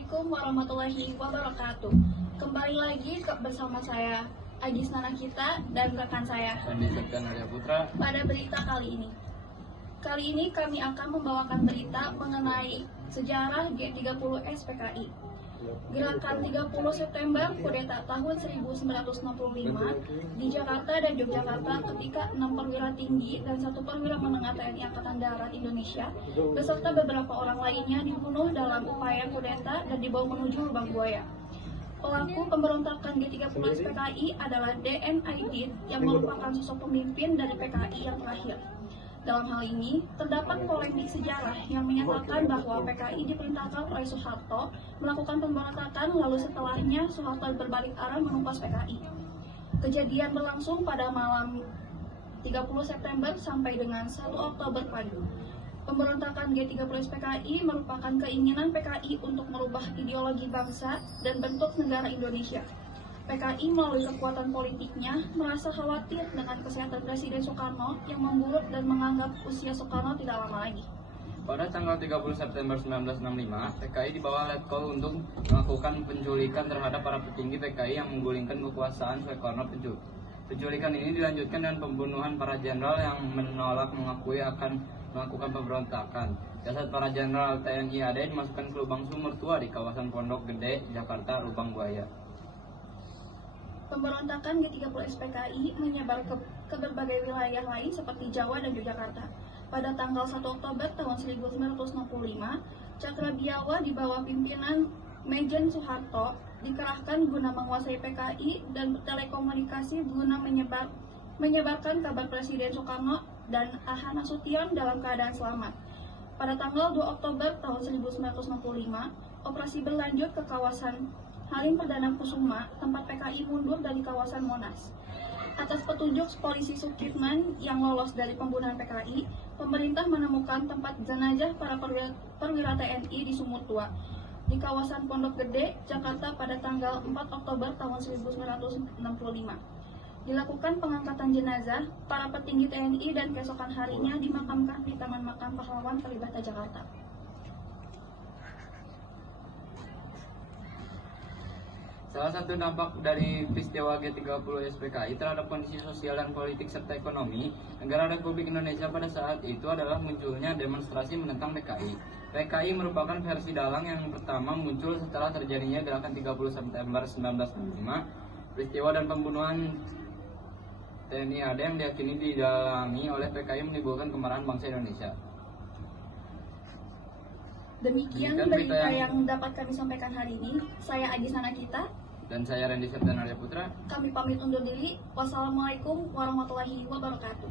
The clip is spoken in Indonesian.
Assalamualaikum warahmatullahi wabarakatuh. Kembali lagi bersama saya Agis Nanakita dan rekan saya Randi Septian Arya Putra. pada berita kali ini. Kali ini kami akan membawakan berita mengenai sejarah G30S PKI. Gerakan 30 September kudeta tahun 1965 di Jakarta dan Yogyakarta ketika 6 perwira tinggi dan 1 perwira menengah TNI Angkatan Darat Indonesia beserta beberapa orang lainnya dibunuh dalam upaya kudeta dan dibawa menuju lubang buaya. Pelaku pemberontakan G30S PKI adalah DN Aidit yang merupakan sosok pemimpin dari PKI yang terakhir. Dalam hal ini, terdapat polemik sejarah yang menyatakan bahwa PKI diperintahkan oleh Soeharto melakukan pemberontakan lalu setelahnya Soeharto berbalik arah menumpas PKI. Kejadian berlangsung pada malam 30 September sampai dengan 1 Oktober pagi. Pemberontakan G30S PKI merupakan keinginan PKI untuk merubah ideologi bangsa dan bentuk negara Indonesia. PKI melalui kekuatan politiknya merasa khawatir dengan kesehatan Presiden Soekarno yang memburuk dan menganggap usia Soekarno tidak lama lagi. Pada tanggal 30 September 1965, PKI di bawah Letkol untuk melakukan penculikan terhadap para petinggi PKI yang menggulingkan kekuasaan Soekarno. Penculikan ini dilanjutkan dengan pembunuhan para jenderal yang menolak mengakui akan melakukan pemberontakan. Jasad para jenderal TNI AD dimasukkan ke lubang sumur tua di kawasan Pondok Gede, Jakarta, Lubang Buaya. Pemberontakan G30S PKI menyebar ke berbagai wilayah lain seperti Jawa dan Yogyakarta. Pada tanggal 1 Oktober tahun 1965, Cakrabiawa di bawah pimpinan Mejen Soeharto dikerahkan guna menguasai PKI dan telekomunikasi guna menyebarkan kabar Presiden Soekarno dan Aha Nasution dalam keadaan selamat. Pada tanggal 2 Oktober tahun 1965, operasi berlanjut ke kawasan Halim Perdana Kusuma, tempat PKI mundur dari kawasan Monas. Atas petunjuk polisi Sukirman yang lolos dari pembunuhan PKI, pemerintah menemukan tempat jenazah para perwira TNI di Sumur Tua, di kawasan Pondok Gede, Jakarta pada tanggal 4 Oktober tahun 1965. Dilakukan pengangkatan jenazah, para petinggi TNI dan keesokan harinya dimakamkan di Taman Makam Pahlawan Kalibata, Jakarta. Salah satu dampak dari peristiwa G30S PKI terhadap kondisi sosial dan politik serta ekonomi negara Republik Indonesia pada saat itu adalah munculnya demonstrasi menentang PKI. PKI merupakan versi dalang yang pertama muncul setelah terjadinya gerakan 30 September 1965. Peristiwa dan pembunuhan TNI AD yang diyakini didalangi oleh PKI menimbulkan kemarahan bangsa Indonesia. Demikian berita yang dapat kami sampaikan hari ini. Saya Agis Nanakita. Dan saya Randi Septian Arya Putra. Kami pamit undur diri. Wassalamualaikum warahmatullahi wabarakatuh.